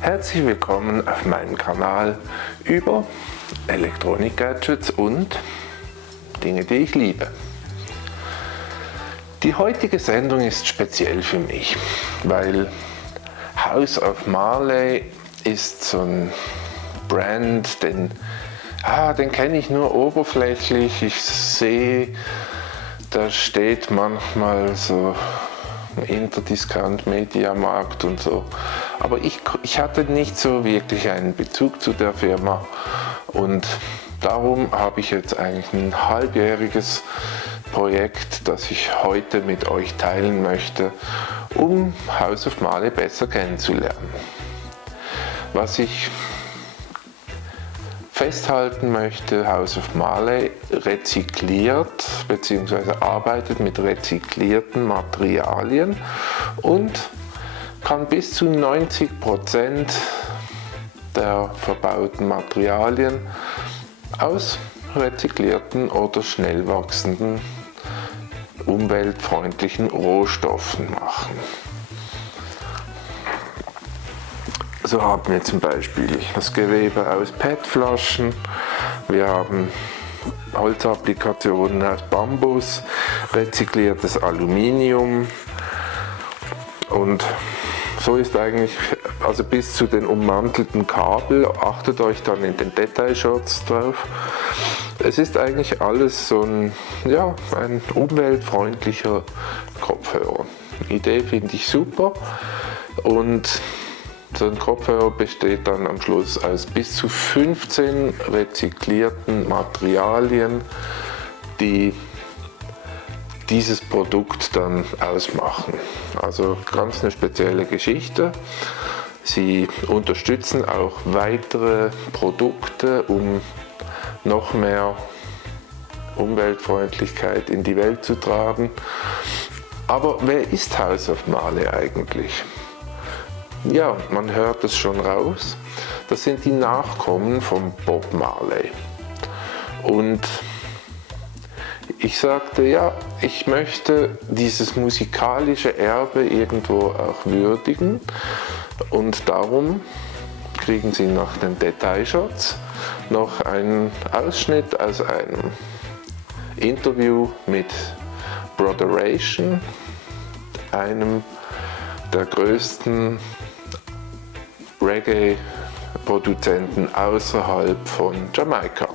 Herzlich willkommen auf meinem Kanal über Elektronik-Gadgets und Dinge, die ich liebe. Die heutige Sendung ist speziell für mich, weil House-of-Marley ist so ein Brand, den kenne ich nur oberflächlich. Ich sehe, da steht manchmal so ein Interdiscount, Mediamarkt und so. Aber ich hatte nicht so wirklich einen Bezug zu der Firma und darum habe ich jetzt eigentlich ein halbjähriges Projekt, das ich heute mit euch teilen möchte, um House-of-Marley besser kennenzulernen. Was ich festhalten möchte, House-of-Marley rezykliert bzw. arbeitet mit rezyklierten Materialien und kann bis zu 90% der verbauten Materialien aus rezyklierten oder schnell wachsenden, umweltfreundlichen Rohstoffen machen. So haben wir zum Beispiel das Gewebe aus PET-Flaschen, wir haben Holzapplikationen aus Bambus, rezykliertes Aluminium und so ist eigentlich, also bis zu den ummantelten Kabel, achtet euch dann in den Detailshots drauf. Es ist eigentlich alles so ein umweltfreundlicher Kopfhörer. Die Idee finde ich super und so ein Kopfhörer besteht dann am Schluss aus bis zu 15 rezyklierten Materialien, die dieses Produkt dann ausmachen. Also ganz eine spezielle Geschichte. Sie unterstützen auch weitere Produkte, um noch mehr Umweltfreundlichkeit in die Welt zu tragen. Aber wer ist House-of-Marley eigentlich? Ja, man hört es schon raus. Das sind die Nachkommen von Bob Marley. Und ich sagte, ja, ich möchte dieses musikalische Erbe irgendwo auch würdigen. Und darum kriegen Sie nach den Detailshots noch einen Ausschnitt aus einem Interview mit Brother Ration, einem der größten Reggae-Produzenten außerhalb von Jamaika.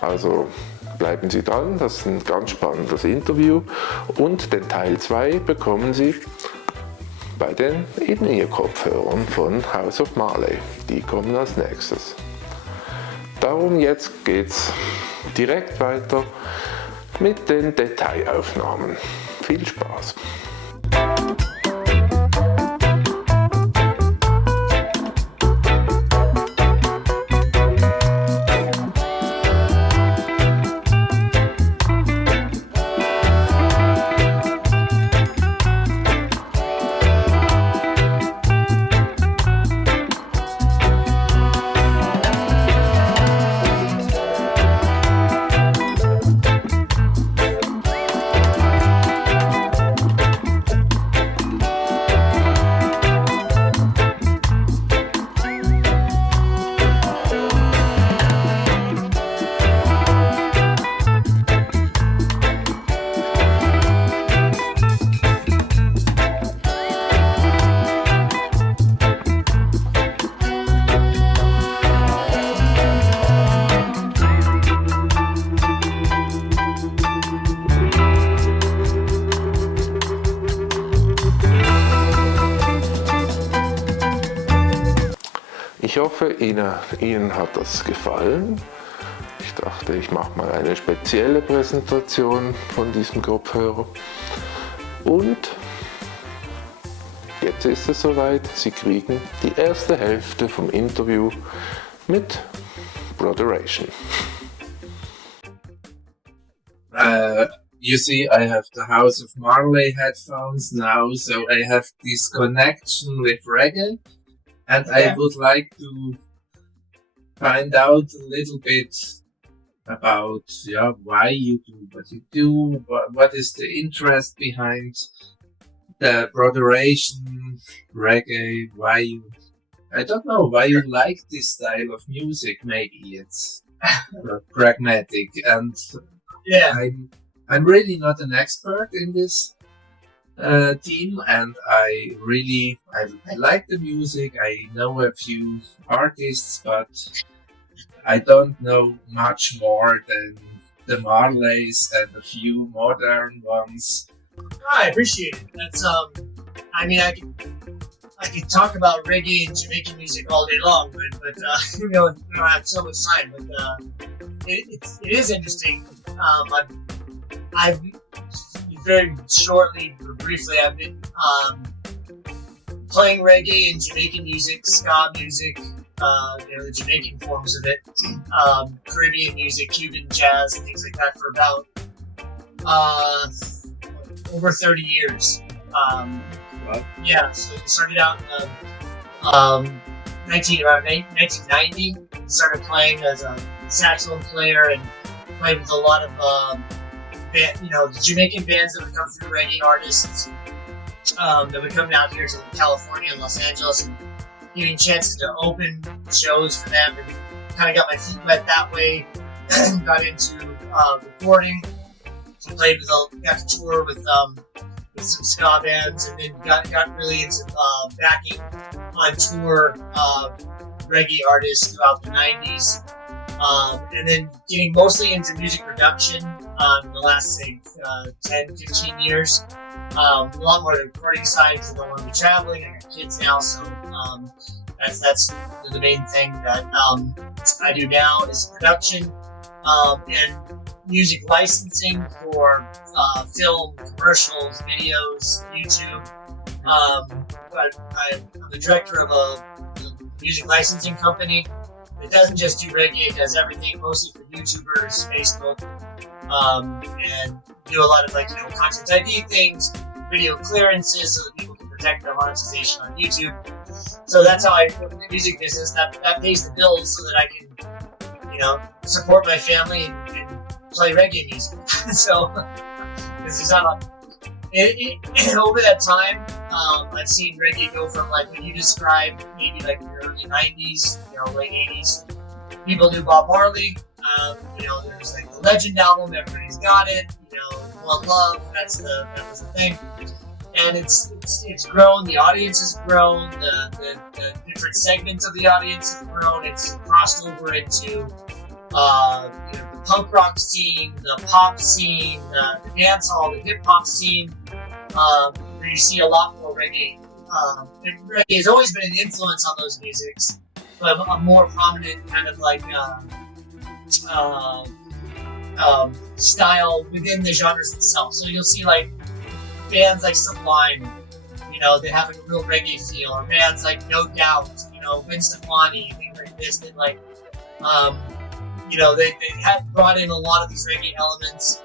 Also bleiben Sie dran, das ist ein ganz spannendes Interview und den Teil 2 bekommen Sie bei den In-Ear-Kopfhörern von House-of-Marley. Die kommen als nächstes. Darum jetzt geht's direkt weiter mit den Detailaufnahmen. Viel Spaß! Ich hoffe, Ihnen hat das gefallen. Ich dachte, ich mache mal eine spezielle Präsentation von diesem Kopfhörer. Und jetzt ist es soweit, Sie kriegen die erste Hälfte vom Interview mit Brother Ration. You see, I have the House-of-Marley headphones now, so I have this connection with reggae. And I would like to find out a little bit about why you do what you do, what is the interest behind the Brother Ration reggae, why you I don't know why you like this style of music. Maybe it's pragmatic, and Yeah. I'm really not an expert in this team, and I like the music. I know a few artists, but I don't know much more than the Marleys and a few modern ones. I appreciate it. That's I mean, I could talk about reggae and Jamaican music all day long, but you know, we don't have so much time. But it is interesting. I've very shortly, or briefly, I've been playing reggae and Jamaican music, ska music, you know, the Jamaican forms of it, Caribbean music, Cuban jazz, and things like that for about over 30 years. Wow. Yeah, so it started out in around 1990. Started playing as a saxophone player and played with a lot of you know, the Jamaican bands that would come through, reggae artists that would come down here to California and Los Angeles, and getting chances to open shows for them, and kind of got my feet wet that way. Got into recording, got to tour with some ska bands, and then got really into backing on tour reggae artists throughout the 90s. And then getting mostly into music production in the last, say, 10, 15 years. A lot more the recording side because I don't want to be traveling. I got kids now, so that's the main thing that I do now is production and music licensing for film, commercials, videos, YouTube. But I'm the director of a music licensing company. It doesn't just do reggae, it does everything, mostly for YouTubers, Facebook, and do a lot of, like, you know, content ID things, video clearances so that people can protect their monetization on YouTube. So that's how I work in the music business. That pays the bills so that I can, you know, support my family and play reggae music. So, this is not over that time, I've seen reggae go from, like, what you described, maybe like the early 90s, you know, late 80s. People knew Bob Marley. You know, there's like the Legend album, everybody's got it. You know, One Love, that was the thing. And it's grown. The audience has grown. The different segments of the audience have grown. It's crossed over into you know, the punk rock scene, the pop scene, the dance hall, the hip hop scene, where you see a lot more reggae. And reggae has always been an influence on those musics, but a more prominent kind of like style within the genres itself. So you'll see like bands like Sublime, you know, they have like a real reggae feel, or bands like No Doubt, you know, Winston Stefani, things like this that like, you know, they have brought in a lot of these reggae elements.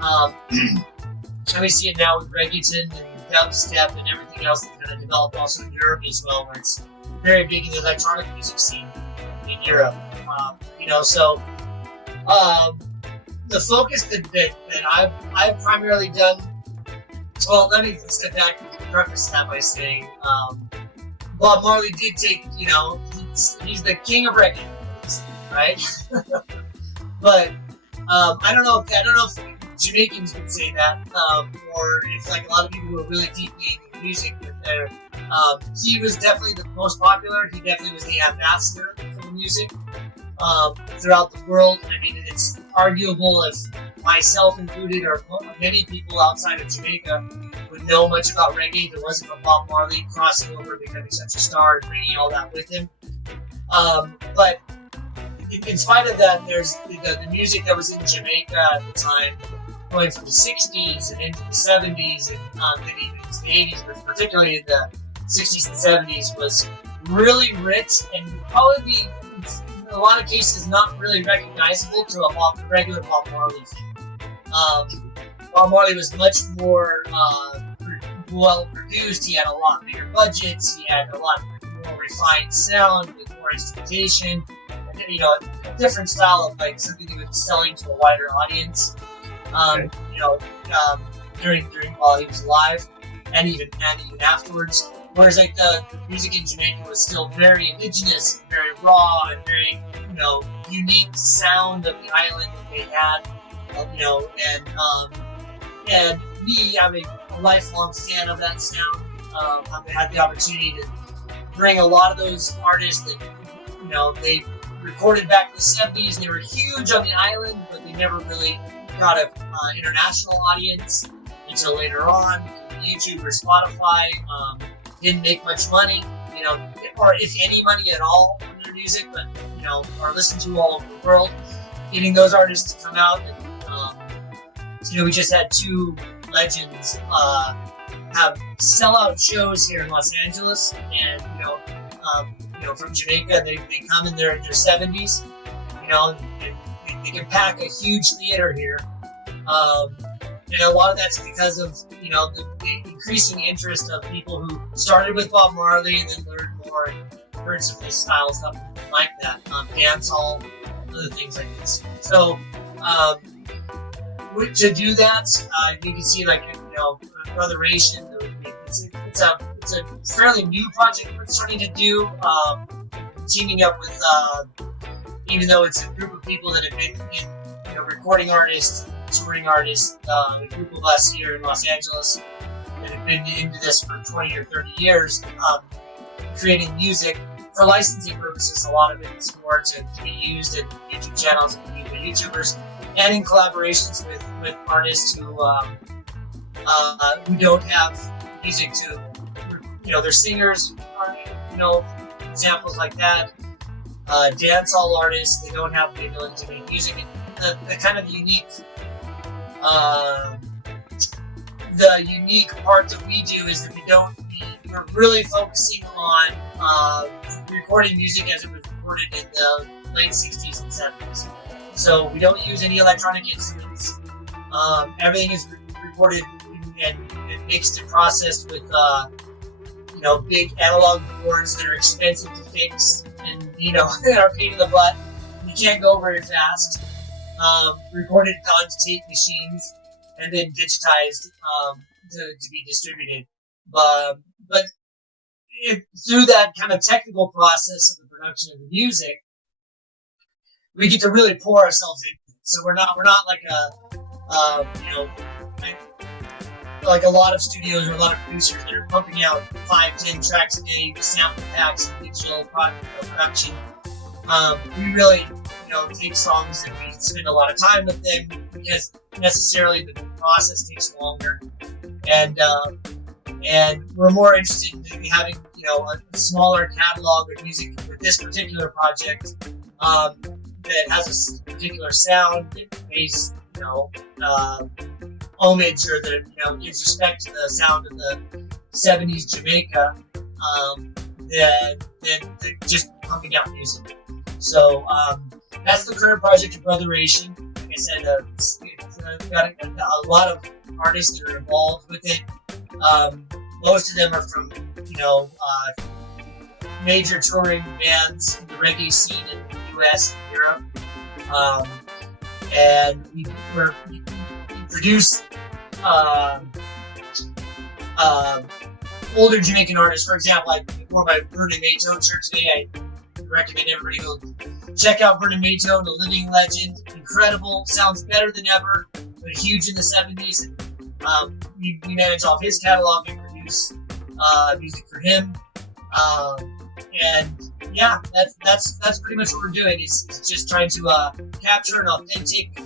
And we see it now with reggaeton and dubstep and everything else that kind of developed also in Europe as well, where it's very big in the electronic music scene in Europe. You know, so the focus that I've primarily done. Well, let me step back and preface that by saying Bob Marley did take, you know, he's the king of reggae, right? But I don't know if Jamaicans would say that, or if like a lot of people who are really deeply into music, but he was definitely the most popular. He definitely was the ambassador for the music throughout the world. I mean, it's arguable if myself included, or many people outside of Jamaica would know much about reggae if it wasn't for Bob Marley crossing over, becoming such a star, and bringing all that with him. But in spite of that, there's the music that was in Jamaica at the time, going from the 60s and into the 70s and maybe even into the 80s, but particularly in the 60s and 70s, was really rich and would probably be, in a lot of cases, not really recognizable to a regular Bob Marley fan. Bob Marley was much more well produced. He had a lot bigger budgets. He had a lot more refined sound with more instrumentation. You know, a different style of like something he was selling to a wider audience. Okay. You know, during while he was alive, and even afterwards. Whereas like the music in Jamaica was still very indigenous, very raw, and very, unique sound of the island that they had, and me, I'm a lifelong fan of that sound. I've had the opportunity to bring a lot of those artists that, they recorded back in the 70s. They were huge on the island, but they never really got an international audience until later on. YouTube or Spotify didn't make much money, or if any money at all from their music, but, are listened to all over the world. Getting those artists to come out, and, we just had two legends have sellout shows here in Los Angeles, and from Jamaica, they come in their 70s, and they can pack a huge theater here. And a lot of that's because of the increasing interest of people who started with Bob Marley and then learned more and heard some of his style stuff like that, dance hall, other things like this. So to do that, you can see Brother Ration. It's a fairly new project we're starting to do, teaming up with, even though it's a group of people that have been in, recording artists, touring artists, a group of us here in Los Angeles that have been into this for 20 or 30 years, creating music for licensing purposes. A lot of it is more to be used in YouTube channels and YouTubers, and in collaborations with artists who don't have music to, they're singers, examples like that. Dancehall artists, they don't have the ability to make music. And the kind of unique, the unique part that we do is that we're really focusing on recording music as it was recorded in the late 60s and 70s. So we don't use any electronic instruments. Everything is recorded and mixed and processed with big analog boards that are expensive to fix and are a pain in the butt. You can't go very fast. Recorded onto tape machines and then digitized to be distributed. But through that kind of technical process of the production of the music, we get to really pour ourselves into it. So we're not like like a lot of studios or a lot of producers that are pumping out 5-10 tracks a day with sample packs and digital production. We really, take songs and we spend a lot of time with them because necessarily the process takes longer, and we're more interested in having a smaller catalog of music with this particular project that has a particular sound that pays homage or that gives respect to the sound of the 70s Jamaica than just pumping out music. So that's the current project of Brother Ration. Like I said, it's got a lot of artists that are involved with it. Most of them are from major touring bands in the reggae scene in the U.S. and Europe, and we produce older Jamaican artists. For example, I wore my Vernon Maytone shirt today. I recommend everybody go check out Vernon Maytone, a living legend, incredible, sounds better than ever, but huge in the 70s. And, we manage all of his catalog and produce music for him. And yeah, that's pretty much what we're doing. Is just trying to capture an authentic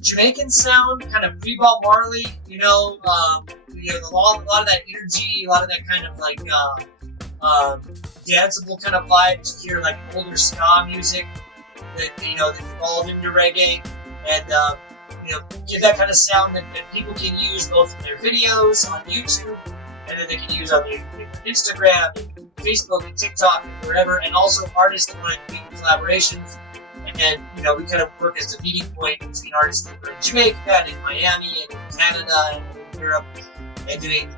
Jamaican sound, kind of pre-Bob Marley. A lot of that energy, a lot of that kind of like danceable kind of vibe. Just hear like older ska music that that evolved into reggae, and give that kind of sound that people can use both in their videos on YouTube, and then they can use on Instagram, and Facebook, and TikTok, and wherever. And also artists that want to do collaborations. And we kind of work as a meeting point between artists that are in Jamaica and in Miami and in Canada and in Europe, and doing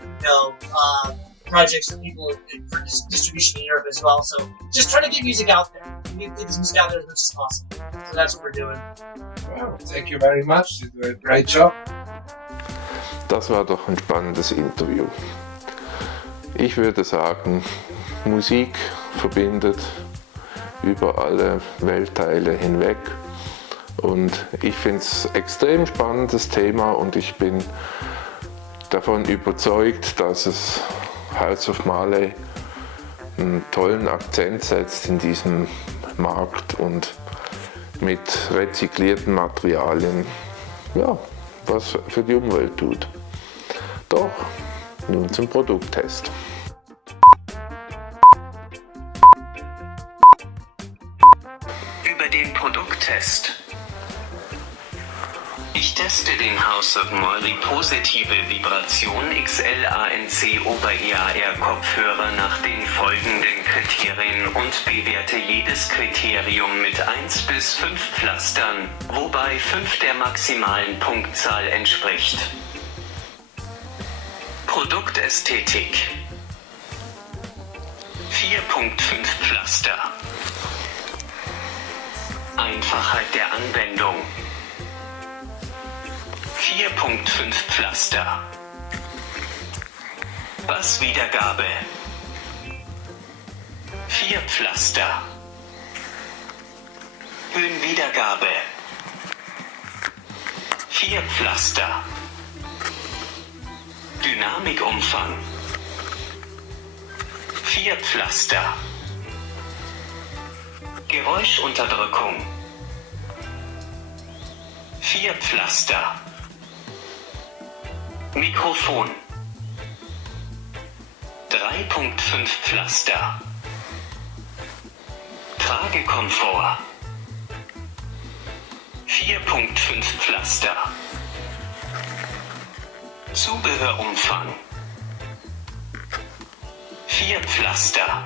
projects for people for distribution in Europe as well. So just trying to get music out there, get this music out there as much as possible. So that's what we're doing. Wow, thank you very much. You do a great job. Das war doch ein spannendes Interview. Ich würde sagen, Musik verbindet über alle Weltteile hinweg. Und ich finde es ein extrem spannendes Thema und ich bin davon überzeugt, dass es House-of-Marley einen tollen Akzent setzt in diesem Markt und mit rezyklierten Materialien was für die Umwelt tut. Doch, nun zum Produkttest. Über den Produkttest. Ich teste den House-of-Marley positive Vibration XL ANC Ober-EAR Kopfhörer nach den folgenden Kriterien und bewerte jedes Kriterium mit 1 bis 5 Pflastern, wobei 5 der maximalen Punktzahl entspricht. Produktästhetik. 4.5 Pflaster. Einfachheit der Anwendung. 4.5 Pflaster. Basswiedergabe. 4 Pflaster. Höhenwiedergabe. 4 Pflaster. Dynamikumfang. 4 Pflaster. Geräuschunterdrückung. 4 Pflaster. Mikrofon. 3.5 Pflaster. Tragekomfort. 4.5 Pflaster. Zubehörumfang. 4 Pflaster.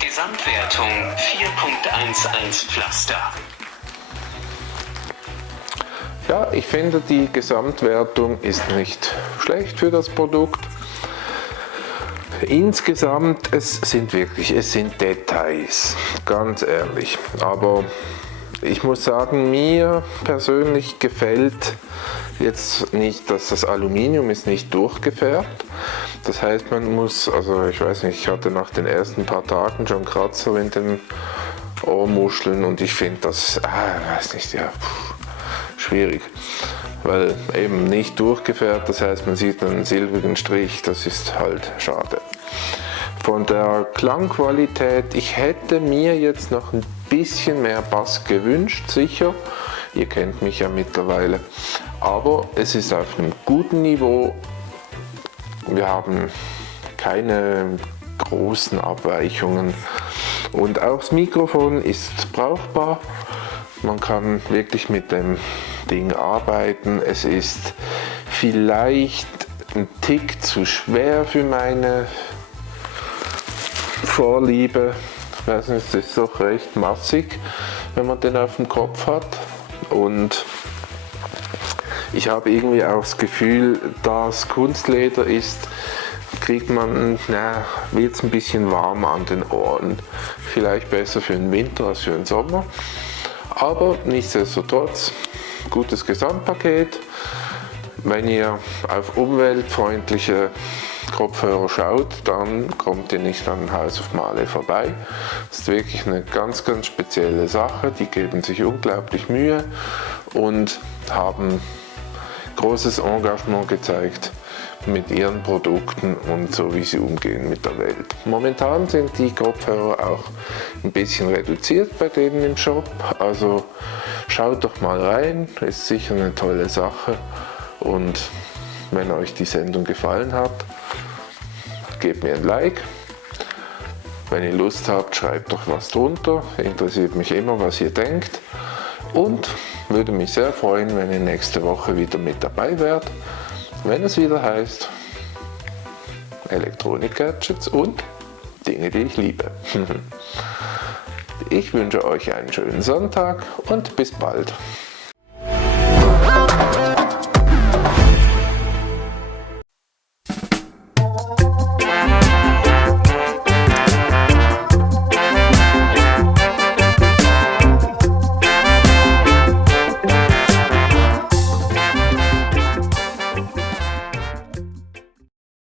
Gesamtwertung 4.11 Pflaster. Ja, ich finde, die Gesamtwertung ist nicht schlecht für das Produkt. Insgesamt, es sind Details, ganz ehrlich. Aber ich muss sagen, mir persönlich gefällt jetzt nicht, dass das Aluminium ist nicht durchgefärbt. Das heißt, man muss, also ich weiß nicht, ich hatte nach den ersten paar Tagen schon Kratzer in den Ohrmuscheln und ich finde das, weiß nicht, ja, schwierig, weil eben nicht durchgefärbt, das heißt, man sieht einen silbrigen Strich, das ist halt schade. Von der Klangqualität, ich hätte mir jetzt noch ein bisschen mehr Bass gewünscht, sicher, ihr kennt mich ja mittlerweile, aber es ist auf einem guten Niveau, wir haben keine großen Abweichungen und auch das Mikrofon ist brauchbar. Man kann wirklich mit dem Ding arbeiten. Es ist vielleicht ein Tick zu schwer für meine Vorliebe. Ich weiß nicht, es ist doch recht massig, wenn man den auf dem Kopf hat. Und ich habe irgendwie auch das Gefühl, da es Kunstleder ist, kriegt man, wird es ein bisschen warm an den Ohren. Vielleicht besser für den Winter als für den Sommer. Aber nichtsdestotrotz, gutes Gesamtpaket. Wenn ihr auf umweltfreundliche Kopfhörer schaut, dann kommt ihr nicht an House-of-Marley vorbei. Das ist wirklich eine ganz, ganz spezielle Sache. Die geben sich unglaublich Mühe und haben großes Engagement gezeigt mit ihren Produkten und so wie sie umgehen mit der Welt. Momentan sind die Kopfhörer auch ein bisschen reduziert bei denen im Shop, also schaut doch mal rein, ist sicher eine tolle Sache und wenn euch die Sendung gefallen hat, gebt mir ein Like. Wenn ihr Lust habt, schreibt doch was drunter, interessiert mich immer, was ihr denkt und würde mich sehr freuen, wenn ihr nächste Woche wieder mit dabei wärt, wenn es wieder heißt Elektronik-Gadgets und Dinge, die ich liebe. Ich wünsche euch einen schönen Sonntag und bis bald.